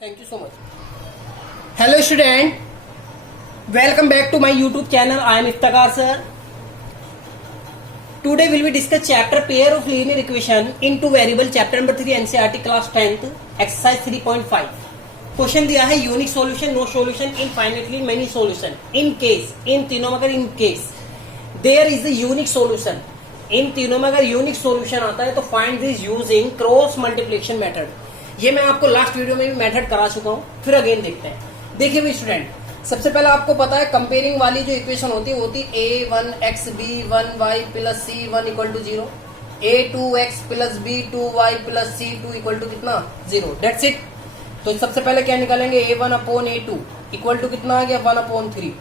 Thank you so much. Hello student, welcome back to my YouTube channel. I am Iftakhar sir. Today we will discuss chapter pair of linear equation in two variable, chapter number 3 NCERT class 10th exercise 3.5. Question दिया है unique solution, no solution, infinitely many solution, in case, इन तीनों में अगर in case there is a unique solution, इन तीनों में अगर यूनिक सॉल्यूशन आता है तो find this using cross multiplication method. ये मैं आपको लास्ट वीडियो में भी मेथड करा चुका हूं, फिर अगेन देखते हैं. देखिए भाई स्टूडेंट, सबसे पहले आपको पता है कंपेयरिंग वाली जो इक्वेशन होती है वो a1x b1y plus c1 equal to 0, a2x plus b2y plus c2 equal to कितना 0. That's it. तो सबसे पहले क्या निकालेंगे, a1 upon a2 equal to कितना आ गया 1 अपॉन 3.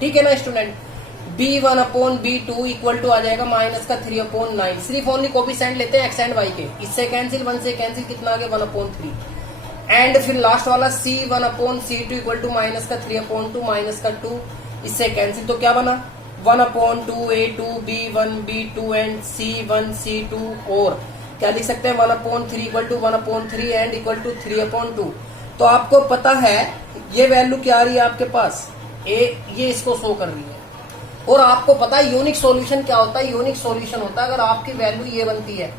ठीक है ना student. b1 upon b2 equal to आ जाएगा माइनस का 3 अपॉन 9. सिर्फ ओनली कोफिशिएंट लेते हैं x एंड y के, इससे कैंसिल 1 से कैंसिल कितना आ गया 1 अपॉन 3. एंड फिर लास्ट वाला c1 upon c2 equal to minus का 3 अपॉन 2 माइनस का 2, इससे कैंसिल तो क्या बना 1 upon 2 a2 b1 b2 and c1 c2. और क्या लिख सकते हैं 1 upon 3 equal to 1 upon 3 and equal to 3 upon 2. तो आपको पता है ये वैल्यू क्या आ रही है आपके पास, ये इसको शो कर रही है. और आपको पता है यूनिक सॉल्यूशन क्या होता है. यूनिक सॉल्यूशन होता है अगर आपकी वैल्यू ये बनती है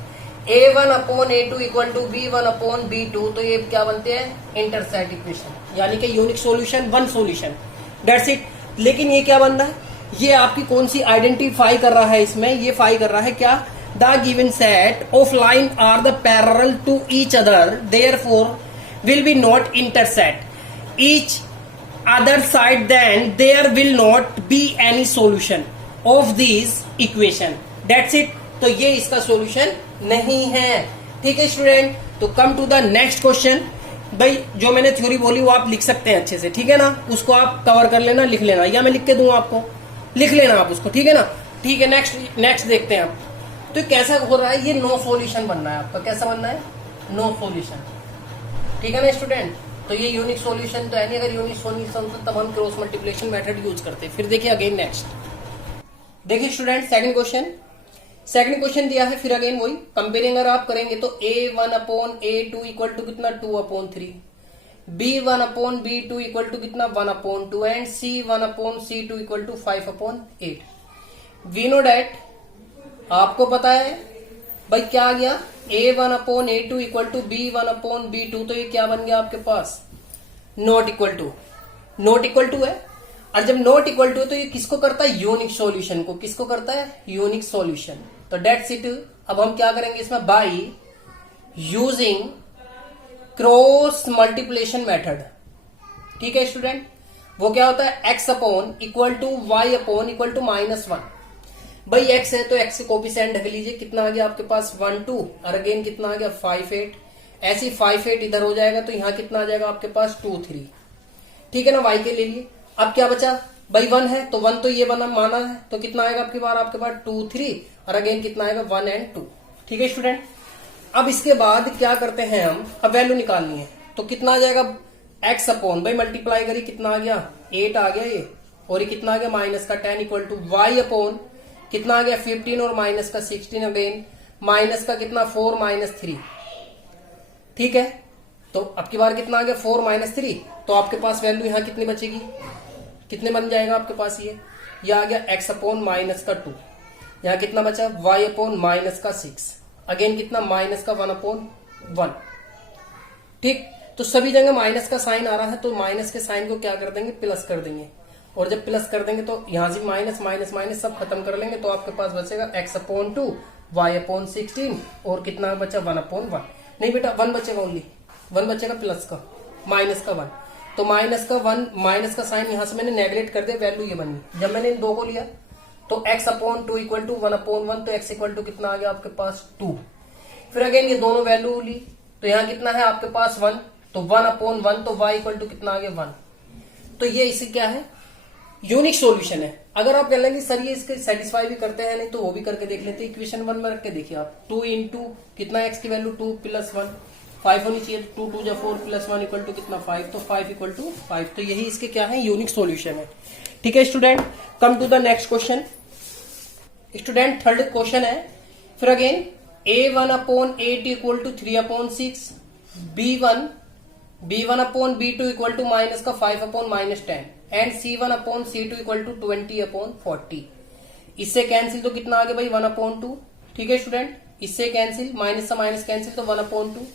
a1 upon a2 equal to b1 upon b2, तो ये क्या बनते हैं इंटरसेक्ट इक्वेशन, यानी कि unique solution one solution. That's it. लेकिन ये क्या बन रहा है, ये आपकी कौन सी आइडेंटिफाई कर रहा है, इसमें ये फाई कर रहा है क्या, the given set of line are the parallel to each other, therefore will be not intersect each other side, then there will not be any solution of these equation. That's it. तो ये इसका solution नहीं है. ठीक है student. तो come to the next question. भाई जो मैंने थ्योरी बोली वो आप लिख सकते हैं अच्छे से, ठीक है ना. उसको आप कवर कर लेना, लिख लेना, या मैं लिख के दूं आपको, लिख लेना आप उसको, ठीक है ना. ठीक है. नेक्स्ट देखते हैं आप. तो कैसा हो रहा है, ये नो सॉल्यूशन बन रहा है आपका. कैसा बनना है, नो सॉल्यूशन. ठीक है ना स्टूडेंट. तो ये यूनिक सॉल्यूशन तो है नहीं. अगर यूनिक सॉल्यूशन तो तब हम क्रॉस मल्टीप्लिकेशन मेथड यूज करते हैं. फिर देखिए अगेन नेक्स्ट. देखिए स्टूडेंट सेकंड क्वेश्चन दिया है. फिर अगेन वही कंपेयरिंग अगर आप करेंगे तो a1 upon a2 equal to कितना 2 upon 3, b1 upon b2 equal to कितना 1 upon 2 and c1 upon c2 equal to 5 upon 8. We know that, आपको पता है भाई क्या आ गया, a1 upon a2 equal to b1 upon b2. तो ये क्या बन गया आपके पास, नॉट इक्वल टू है. और जब नॉट इक्वल टू है तो ये किसको करता है, यूनिक सॉल्यूशन को. किसको करता है, यूनिक सॉल्यूशन. तो डेट्स इट. अब हम क्या करेंगे इसमें, by using cross multiplication method. ठीक है स्टूडेंट. वो क्या होता है, x upon equal to y upon equal to -1. भाई x है तो x के कोफिशिएंट ढक लीजिए. कितना आ गया आपके पास 1 2, और अगेन कितना आ गया 5 8. ऐसी 5 8 इधर हो जाएगा तो यहां कितना आ जाएगा आपके पास 2 3. ठीक है ना. y के ले लिए. अब क्या बचा भाई 1 है तो 1 तो ये बना माना है, तो कितना आएगा आपकी बार आपके पास 2 3, और अगेन कितना आएगा 1 एंड 2. ठीक है स्टूडेंट. अब इसके बाद क्या करते हैं हम, अब वैल्यू निकालनी है. तो कितना आ जाएगा x अपॉन, भाई मल्टीप्लाई करिए, कितना आ गया 8 आ गया ये, और ये कितना आ गया माइनस का 10 इक्वल टू y अपॉन कितना आ गया 15 और माइनस का 16, अगेन माइनस का कितना 4 माइनस 3. ठीक है. तो अब की बार कितना आ गया 4 माइनस 3. तो आपके पास वैल्यू यहां कितनी बचेगी, कितने बन जाएगा आपके पास, ये आ गया x अपॉन माइनस का 2. यहां कितना बचा y अपॉन माइनस का 6, अगेन कितना माइनस का 1 अपॉन 1. ठीक. तो सभी जगह माइनस का साइन आ रहा है तो माइनस के साइन को क्या कर देंगे, प्लस कर देंगे. और जब प्लस कर देंगे तो यहां से माइनस माइनस माइनस सब खत्म कर लेंगे. तो आपके पास बचेगा x अपॉन 2 y अपॉन 16 और कितना बचा 1 अपॉन 1. नहीं बेटा 1 बचेगा, ओनली 1 बचेगा प्लस का, माइनस का 1. तो माइनस का 1, माइनस का साइन यहां से मैंने नेगलेक्ट कर दिया, वैल्यू ये बनी. जब मैंने इन दो को लिया तो x upon 2 equal to 1 upon 1, तो x इक्वल टू कितना आ गया आपके पास 2. फिर अगेन ये दोनों वैल्यू ली तो यहाँ कितना है आपके पास 1, तो 1 अपॉन 1, तो y इक्वल टू कितना आ गया 1. तो ये इसे क्या है, यूनिक सॉल्यूशन है. अगर आप कह लेंगे सर ये इसके सेटिस्फाई भी करते हैं, नहीं तो वो भी करके देख लेते हैं. इक्वेशन 1 में रख के देखिए आप, 2 इंटू कितना x की वैल्यू 2 प्लस 1, 5 होनी चाहिए. 2 2 जा 4 प्लस 1 इक्वल टू कितना 5, तो 5 इक्वल टू 5. तो यही इसके क्या है, यूनिक सॉल्यूशन है. ठीक है student. Come to the next question. Student third question है. फिर again a1 upon 8 equal to 3 upon 6, b1 B1 upon B2 equal to minus का 5 upon minus 10 and C1 upon C2 equal to 20 upon 40। इससे cancel तो कितना आ गया भाई 1 upon 2। ठीक है स्टूडेंट, इससे कैंसिल, माइनस से माइनस कैंसिल तो 1 अपॉन 2।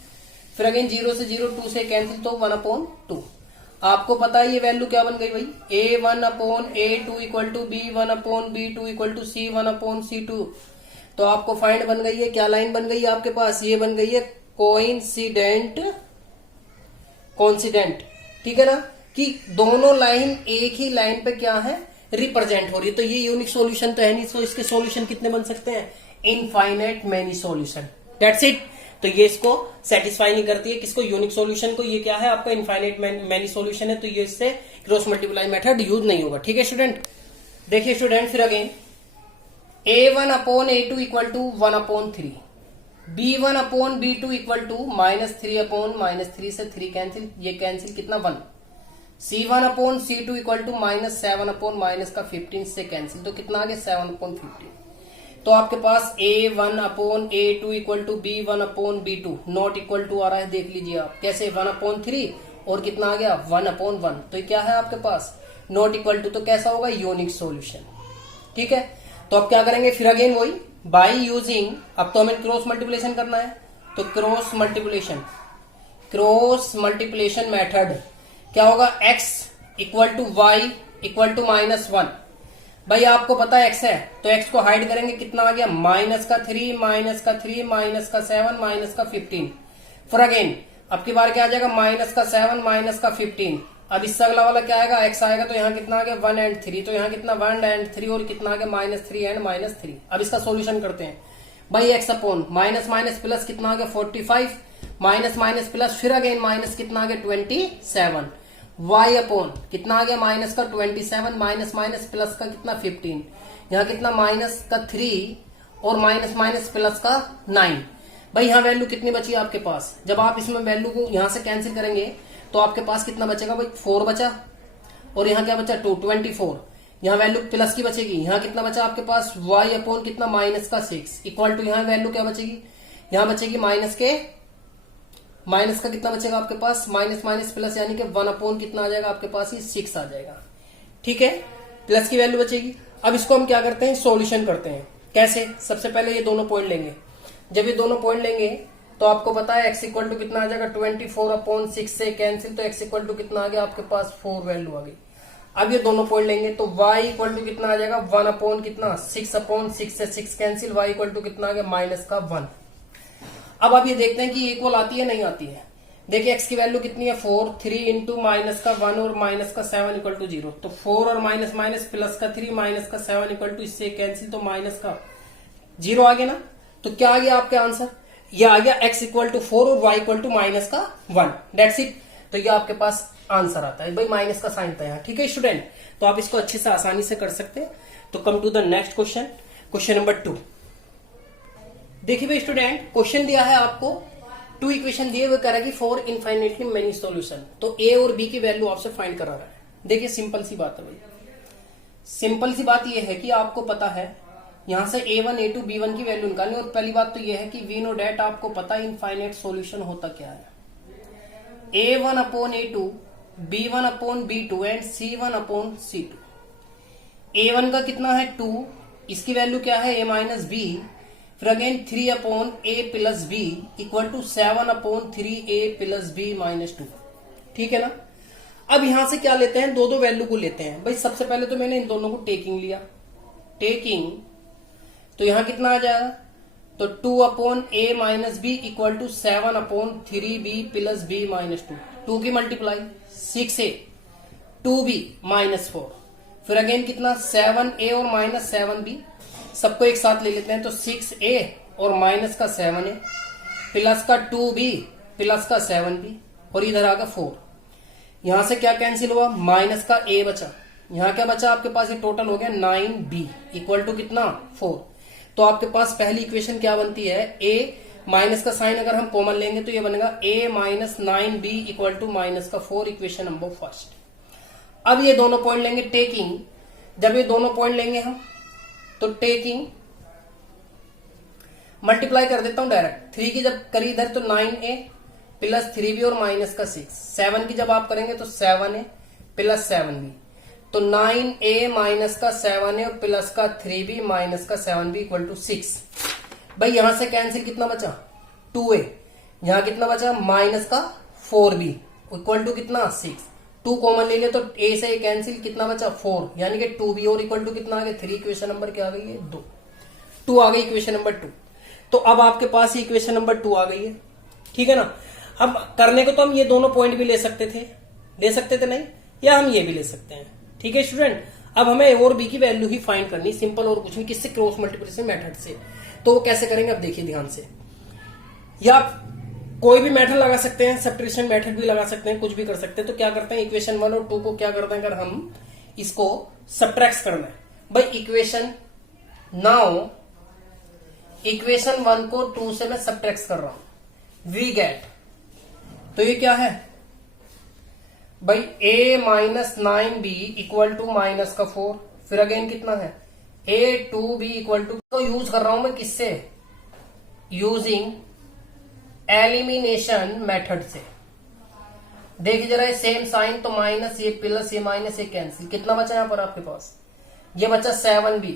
फिर अगेन 0 से 0 2 से कैंसिल तो 1 अपॉन 2। आपको पता है ये वैल्यू क्या बन गई भाई, A1 upon A2 equal to B1 upon B2 equal to C1 upon C2। तो आपको फाइंड बन गई है, क्या लाइन बन गई है आपके पास, ये बन गई है कोइंसिडेंट कॉन्सिडेंट। ठीक है ना, कि दोनों लाइन एक ही लाइन पे क्या है, रिप्रेजेंट हो रही है। तो ये यूनिक सॉल्यूशन तो है नहीं, तो इसके सॉल्यूशन कितने बन सकते हैं, infinite many solution. That's it. तो ये इसको सेटिस्फाई नहीं करती है, किसको, यूनिक सॉल्यूशन को। ये क्या है आपका इनफाइनाइट मैनी सॉल्यूशन है, तो ये इससे क्रॉस मल्टीप्लाई मेथड यूज नहीं होगा। ठीक है स्टूडेंट, देखिए स्टूडेंट फिर again A1 upon A2 equal to 1 upon 3, B1 upon B2 equal to minus 3 upon minus 3 से 3 कैंसिल, ये कैंसिल कितना 1। C1 upon C2 equal to minus 7 upon minus का 15 से कैंसिल तो कितना आ गया 7 अपॉन 15। तो आपके पास A1 upon A2 equal to B1 upon B2 not equal to आ रहा है, देख लीजिए आप कैसे 1 अपॉन 3 और कितना आ गया 1 अपॉन 1। तो ये क्या है आपके पास नॉट इक्वल टू, तो कैसा होगा यूनिक सॉल्यूशन। ठीक है, तो अब क्या करेंगे फिर अगेन वही बाय यूजिंग, अब तो हमें क्रॉस मल्टीप्लिकेशन करना है, तो क्रॉस मल्टीप्लिकेशन मेथड क्या होगा, x equal to y equal to minus 1। भाई आपको पता है x है, तो x को हाइड करेंगे, कितना आ गया माइनस का 3 माइनस का 3 माइनस का 7 माइनस का 15। फिर अगेन अब की बार क्या आ जाएगा माइनस का 7 माइनस का 15। अब इससे अगला वाला क्या आएगा, x आएगा, तो यहाँ कितना आ गया 1 एंड 3, तो यहाँ कितना 1 एंड 3 और कितना आ गया माइनस 3 एंड माइनस 3। अब इसका सोल्यूशन करते हैं भाई, x upon minus minus plus कितना आ गया 45 माइनस माइनस प्लस फिर अगेन माइनस कितना आ गया 27, y अपॉन कितना आ गया माइनस का 27 माइनस माइनस प्लस का कितना 15, यहाँ कितना माइनस का 3 और माइनस माइनस प्लस का 9। भाई यहाँ वैल्यू कितनी बची आपके पास, जब आप इसमें वैल्यू को यहाँ से कैंसिल करेंगे तो आपके पास कितना बचेगा भाई 4 बचा, और यहाँ क्या बचा 2 24, यहाँ वैल्यू प्लस की बचेगी, यहाँ कितना बचा आपके पास y अपॉन कितना माइनस का 6 इक्वल टू यहाँ वैल्यू क्या बचेगी, यहाँ बचेगी माइनस का कितना बचेगा आपके पास माइनस माइनस प्लस, यानी कि 1 अपॉन कितना आ जाएगा आपके पास, ये 6 आ जाएगा। ठीक है, प्लस की वैल्यू बचेगी। अब इसको हम क्या करते हैं, सॉल्यूशन करते हैं। कैसे, सबसे पहले ये दोनों पॉइंट लेंगे, जब ये दोनों पॉइंट लेंगे तो आपको पता है x इक्वल टू कितना आ जाएगा 24 अपॉन 6 से कैंसिल, तो x इक्वल टू कितना आ गया आपके पास 4 वैल्यू आ गई। अब ये दोनों पॉइंट लेंगे तो y इक्वल टू कितना आ जाएगा 1 अपॉन कितना 6 अपॉन 6 से 6 कैंसिल, y इक्वल टू कितना आ गया माइनस का 1। अब आप ये देखते हैं कि इक्वल आती है नहीं आती है। देखिए x की वैल्यू कितनी है 4, 3 इंटू माइनस का 1 और माइनस का 7 इक्वल टू 0, तो 4 और माइनस माइनस प्लस का 3 माइनस का 7 इक्वल टू इससे कैंसिल, तो माइनस का 0 आ गया ना। तो क्या आ गया आपका आंसर, ये आ गया x इक्वल टू 4 और y इक्वल टू माइनस का 1। That's it. तो ये आपके पास आंसर आता है भाई, माइनस का साइन था यहाँ। ठीक है स्टूडेंट, तो आप इसको अच्छे से आसानी से कर सकते हैं। तो come to the next question, question number 2। देखिए भाई स्टूडेंट, क्वेश्चन दिया है आपको, 2 इक्वेशन दिए हुए, कह रहा है कि फॉर इनफाइनाइटली मेनी सॉल्यूशन, तो a और b की वैल्यू आपसे फाइंड करा रहा है। देखिए सिंपल सी बात है भाई, सिंपल सी बात यह है कि आपको पता है यहां से a1 a2 b1 की वैल्यू निकालनी, और पहली बात तो यह है कि वी नो डेट, आपको पता है इनफाइनाइट सॉल्यूशन होता क्या है, a1 upon a2 b1 upon b2 and c1 upon c2। a1 का कितना है 2, इसकी वैल्यू क्या है a माइनस b, फिर again 3 upon a plus b equal to 7 upon 3a plus b minus 2। ठीक है ना। अब यहां से क्या लेते हैं, दो वैल्यू को लेते हैं भाई। सबसे पहले तो मैंने इन दोनों को टेकिंग लिया, टेकिंग, तो यहां कितना आ जाएगा, तो 2 upon a minus b equal to 7 upon 3b plus b minus 2, 2 की मल्टीप्लाई 6a 2b माइनस 4, फिर अगेन कितना 7a और माइनस 7b, सबको एक साथ ले लेते हैं, तो 6a और माइनस का 7a प्लस का 2b प्लस का 7b और इधर आ गया 4। यहां से क्या कैंसिल हुआ, माइनस का a बचा, यहां क्या बचा आपके पास, ये टोटल हो गया 9b इक्वल टू कितना 4। तो आपके पास पहली इक्वेशन क्या बनती है, a माइनस का साइन अगर हम कॉमन लेंगे तो ये बनेगा a minus 9b equal to minus का 4, इक्वेशन नंबर फर्स्ट। अब ये दोनों पॉइंट लेंगे टेकिंग, जब ये दोनों पॉइंट लेंगे हम तो टेकिंग मल्टीप्लाई कर देता हूं डायरेक्ट, 3 की जब करी इधर तो 9a प्लस 3b और माइनस का 6, 7 की जब आप करेंगे तो 7a प्लस 7b, तो 9a माइनस का 7a और प्लस का 3b माइनस का 7b इक्वल टू 6। भाई यहां से कैंसिल कितना बचा 2a, यहां कितना बचा माइनस का 4b इक्वल टू कितना 6, 2 कॉमन ले लिया तो a से कैंसिल कितना बचा 4, यानी कि 2b और इक्वल टू कितना आ गया 3। इक्वेशन नंबर क्या आ गई है 2 आ गई इक्वेशन नंबर 2। तो अब आपके पास इक्वेशन नंबर 2 आ गई है, ठीक है ना। अब करने को तो हम ये दोनों पॉइंट भी ले सकते थे नहीं, या हम ये भी ले सकते हैं, ठीक है स्टूडेंट। अब हमें ए और बी की वैल्यू ही फाइंड करनी, सिंपल और कुछ नहीं, किससे क्रॉस मल्टीप्लिकेशन मेथड से। तो वो कैसे करेंगे अब देखिए ध्यान से, या कोई भी मेथड लगा सकते हैं, सब्ट्रैक्शन मेथड भी लगा सकते हैं, कुछ भी कर सकते हैं। तो क्या करते हैं इक्वेशन 1 और 2 को क्या करते हैं, अगर हम इसको सब्ट्रैक्ट करना है भाई इक्वेशन 1 को 2 से मैं सब्ट्रैक्ट कर रहा हूं, वी गेट, तो ये क्या है भाई a minus 9b equal to minus का 4, फिर अगेन कितना है a2b इक्वल टू, तो यूज कर रहा हूं मैं किससे, यूजिंग एलिमिनेशन मेथड से। देखिए जरा सेम साइन, तो माइनस ये प्लस ये माइनस ये कैंसिल, कितना बचा यहां पर आपके पास, ये बचा 7b,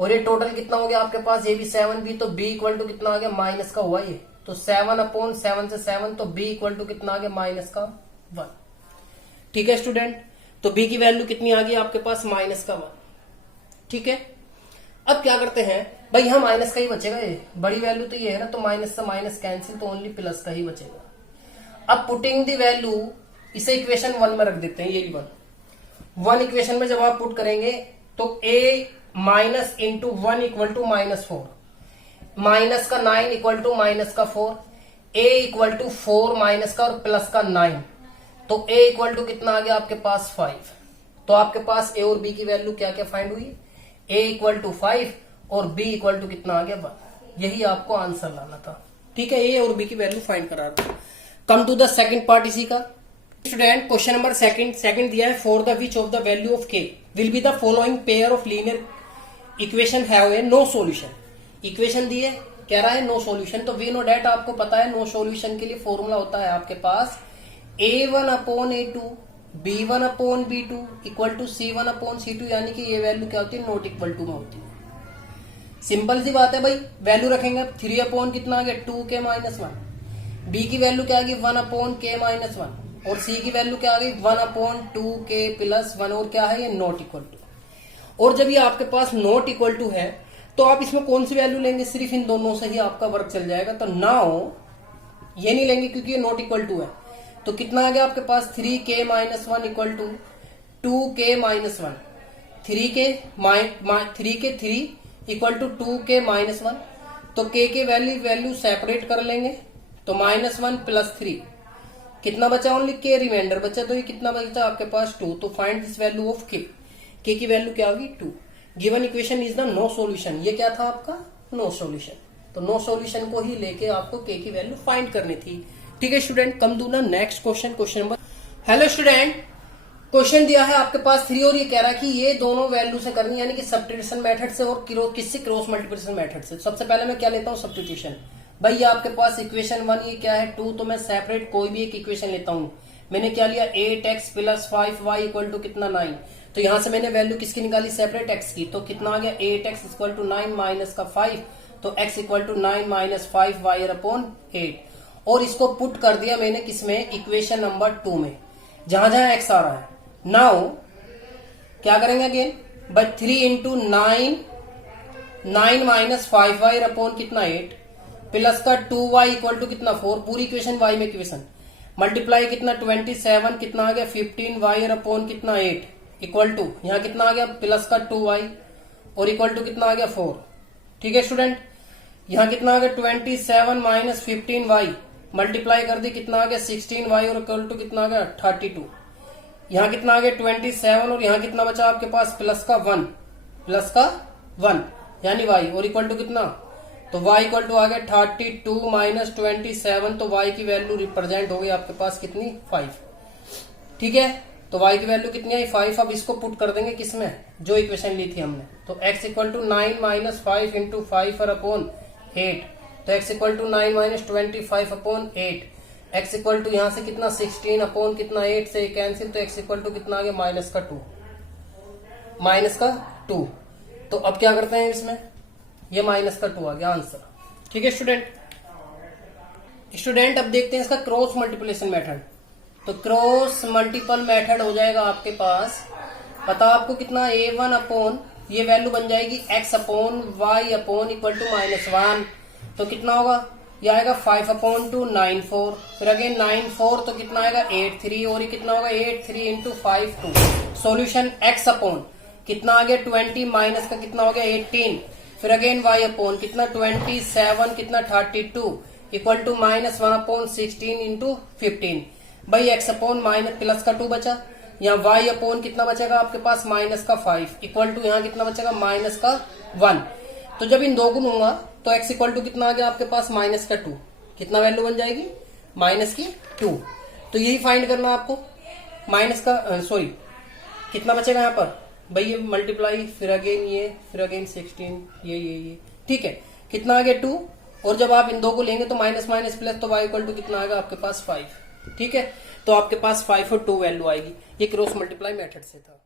और ये टोटल कितना हो गया आपके पास, ये भी 7b, तो b इक्वल टू कितना आ गया माइनस का हुआ ये, तो 7/7 से 7, तो b इक्वल टू कितना आ गया माइनस का 1। ठीक है स्टूडेंट, तो b की वैल्यू कितनी आ गई आपके पास माइनस का 1। ठीक है, अब क्या करते हैं भाई, यहां माइनस का ही बचेगा, ये बड़ी वैल्यू तो ये है ना, तो माइनस से माइनस कैंसिल, तो ओनली प्लस का ही बचेगा। अब पुटिंग दी वैल्यू, इसे इक्वेशन 1 में रख देते हैं, ये भी 1 इक्वेशन में जब आप पुट करेंगे तो a minus into 1 equal to -4, minus का 9 इक्वल टू माइनस का 4, a इक्वल टू 4 माइनस का और प्लस का 9, तो a इक्वल टू कितना आ गया आपके पास 5। तो आपके पास a और b की वैल्यू क्या क्या फाइंड हुई, a इक्वल टू 5 और b इक्वल टू कितना आ गया 1। यही आपको आंसर लाना था। ठीक है, a और b की वैल्यू फाइंड करा था। Come to the second part इसी का। स्टूडेंट क्वेश्चन नंबर सेकंड दिया है, for the which of the value of k will be the following pair of linear equation have a no solution. Equation दिए, कह रहा है नो सॉल्यूशन, तो we know that आपको पता है, नो सॉल्यूशन के लिए फॉर्मूला होता है आपके पास a1/a2 b1/b2 equal to c1/c2, यानी कि ये वैल्यू क्या होती है नॉट इक्वल टू में होती है। सिंपल सी बात है भाई, वैल्यू रखेंगे 3 कितना आ गया 2k माइनस 1, b की वैल्यू क्या आ गई 1/k माइनस 1, और c की वैल्यू क्या आ गई 1/2k प्लस 1, और क्या है ये नॉट इक्वल टू। और जब ये आपके पास नॉट इक्वल टू है तो आप इसमें कौन सी वैल्यू लेंगे, सिर्फ इन दोनों से ही आपका वर्क चल जाएगा। तो नाउ ये नहीं लेंगे क्योंकि ये नॉट इक्वल टू है, तो कितना आ गया आपके पास 3k minus 1 equal to 2k minus 1, 3 equal to 2k minus 1, तो k के वैल्यू सेपरेट कर लेंगे, तो -1 प्लस 3 कितना बचा, ओनली k रिमाइंडर बचा, तो ये कितना बचा आपके पास 2। तो find this value of k की वैल्यू क्या होगी 2। Given equation is the no solution, ये क्या था आपका नो सॉल्यूशन, तो नो सॉल्यूशन को ही लेके आपको k की वैल्यू फाइंड करनी थी। ठीक है student, come to the next question, question number. Hello student, question दिया है आपके पास 3 और ये कह रहा है कि ये दोनों वैल्यू से करनी, यानी कि सब्स्टिट्यूशन मेथड से और किससे क्रॉस मल्टीप्लिकेशन मेथड से। सबसे पहले मैं क्या लेता हूँ सब्स्टिट्यूशन। भाई ये आपके पास इक्वेशन 1 ये क्या है 2, तो मैं सेपरेट कोई भी एक इक्वेशन लेता हूँ। मैंने क्या लिया 8x plus 5y equal to कितना 9, तो यहां से मैंने वैल्यू किसकी निकाली सेपरेट x की, तो कितना आ गया 8x इक्वल टू 9 माइनस का 5, तो x equal to 9 minus 5y upon 8, और इसको पुट कर दिया मैंने किसमें इक्वेशन नंबर 2 में, जहां जहां x आ रहा है। नाउ क्या करेंगे अगेन भाई 3 इंटू 9 माइनस 5y अपॉन कितना 8 प्लस का 2y इक्वल टू कितना 4, पूरी इक्वेशन y में इक्वेशन मल्टीप्लाई कितना 27 कितना आ गया 15y अपॉन कितना 8 इक्वल टू यहां कितना आ गया प्लस का 2y और इक्वल टू कितना आ गया 4। ठीक है स्टूडेंट, यहां कितना आ गया 27 माइनस 15y मल्टीप्लाई कर दी कितना आ गया 16y और इक्वल टू कितना आ गया 32। यहां कितना आ गया 27 और यहां कितना बचा आपके पास प्लस का 1 यानी y और इक्वल टू कितना, तो y इक्वल टू आ गया 32 माइनस 27, तो y की वैल्यू रिप्रेजेंट हो गई आपके पास कितनी 5। ठीक है, तो y की वैल्यू कितनी आई 5। अब इसको पुट कर देंगे किसमें, जो इक्वेशन ली थी हमने, तो x equal to 9 minus 5 into 5 और अपॉन 8, तो x equal to 9 minus 25 upon 8, x equal to यहाँ से कितना 16 अपॉन कितना 8 से कैंसिल, तो x इक्वल टू कितना आ गया माइनस का 2। तो अब क्या करते हैं इसमें, ये माइनस का 2 आ गया आंसर। ठीक है स्टूडेंट, अब देखते हैं इसका क्रॉस मल्टीप्लिकेशन मेथड। तो क्रॉस मल्टीपल मेथड हो जाएगा आपके पास, पता आपको कितना a1 अपॉन ये वैल्यू बन जाएगी x upon y upon equal to -1, तो कितना होगा, ये आएगा 5 अपॉन 2 9 4, फिर अगेन 9 4 तो कितना आएगा 8 3, और ये कितना होगा 8 3 इंटू 5 2। सोल्यूशन x अपॉन कितना आ गया 20 माइनस का कितना हो गया 18, फिर अगेन y अपॉन कितना 27 कितना 32 इक्वल टू -1 अपॉन 16 इंटू 15। भाई x अपॉन माइनस प्लस का 2 बचा, यहाँ y अपॉन कितना बचेगा आपके पास माइनस का 5 इक्वल टू यहाँ कितना बचेगा माइनस का 1। तो जब इन दो गुण होगा तो x इक्वल टू कितना आ गया आपके पास माइनस का 2, कितना वैल्यू बन जाएगी माइनस की 2। तो यही फाइंड करना आपको, माइनस का सॉरी कितना बचेगा यहाँ पर भाई, ये मल्टीप्लाई फिर अगेन ये फिर अगेन 16 ये ठीक है, कितना आ गया 2, और जब आप इन दो को लेंगे तो माइनस माइनस प्लस, तो y इक्वल टू कितना आएगा आपके पास 5। ठीक है, तो आपके पास 5 और 2 वैल्यू आएगी। ये क्रॉस मल्टीप्लाई मेथड से था।